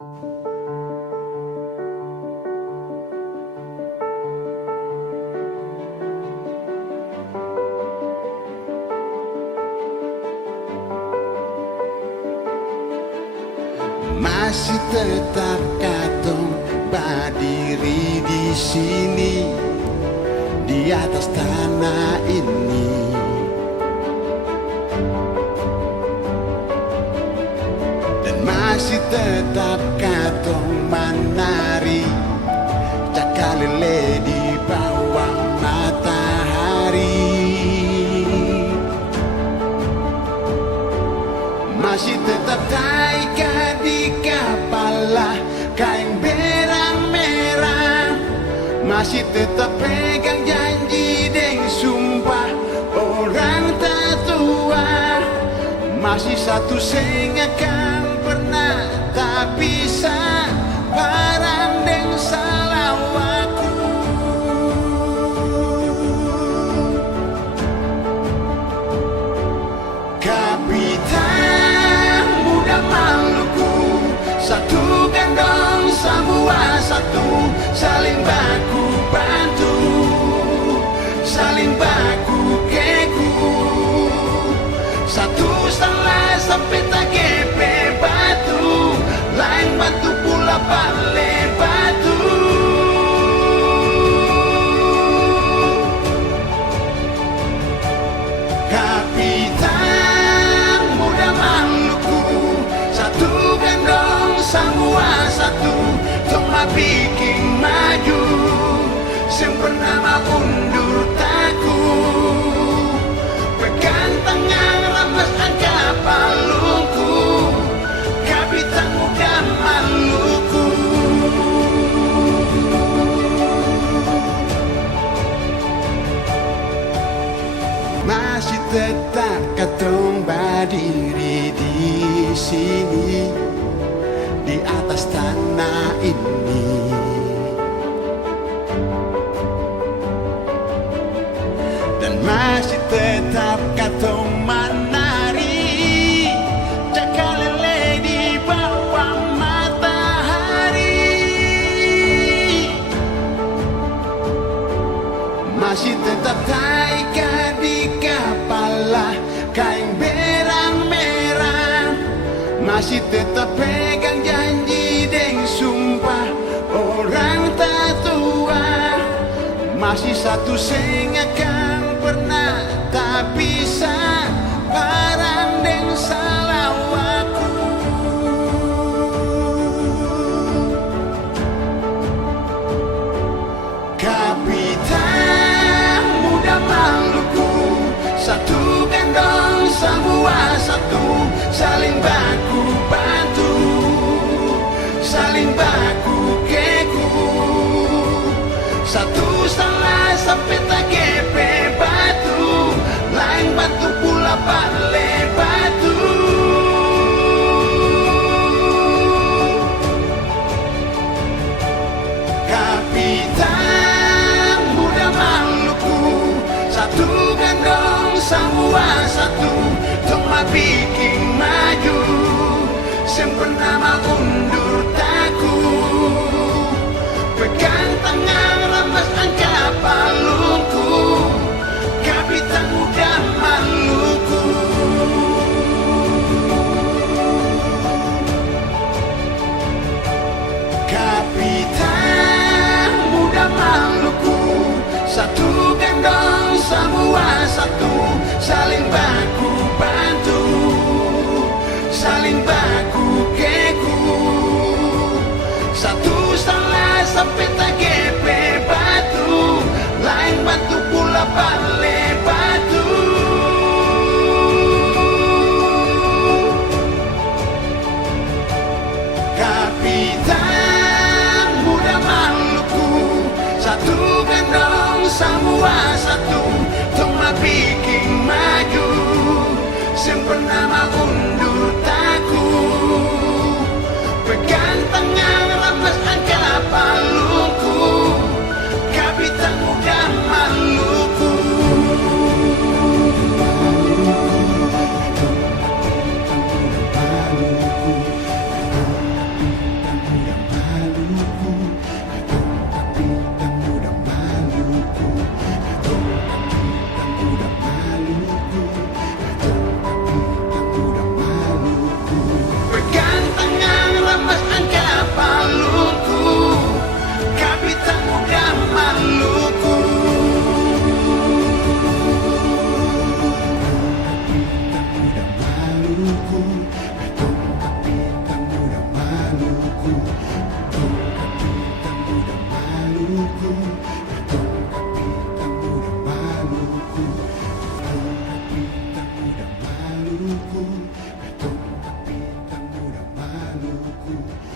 Masih tetap katong berdiri di sini, di atas tanah ini. Dan masih tetap katong menari cakalele di bawah matahari. Masih tetap taika di kepala kain berang merah. Masih tetap pegang janji dan sumpah orang tatua. Masih satu seng akan pernah tak bisa barang dan salawaku. Kapitan muda Maluku, satu gandong semua satu, saling baku bantu, saling baku keku. Satu salah sampai tak gepe batu, lain bantu pula balik batu. Kapitan muda Maluku, satu gandong semua satu, cuma bikin maju, sem pernah undur taku. Pegang tangan ramas angka palungku, kapitan muda Maluku. Masih tetap katong berdiri di sini, di atas tanah ini. Dan masih tetap katong menari cakalele di bawah matahari. Masih tetap taika di kepala kain berang merah. Masih tetap pegang janji dan sumpah orang tatua. Masih satu seng akan pernah tak bisa barang dan salawaku. Kapitan muda Maluku, satu gandong semua satu, saling baku bantu, saling baku keku. Satu salah sampai tak gepe batu, lain bantu pula balik batu. Kapitan muda Maluku, satu gandong semua satu, cuma bikin maju, sem pernah undur taku. Pegang tangan ramas angka palungku, kapitan muda Maluku. Kapitan muda Maluku, satu gandong semua satu, saling baku bantu, saling baku keku. Satu salah sampai tak gepe batu, lain bantu pula balik batu. Kapitan muda Maluku, satu gandong semua satu, cuma bikin maju, sem pernah undur taku. Pegang tangan ramas angka palungku, kapitan muda Maluku. batu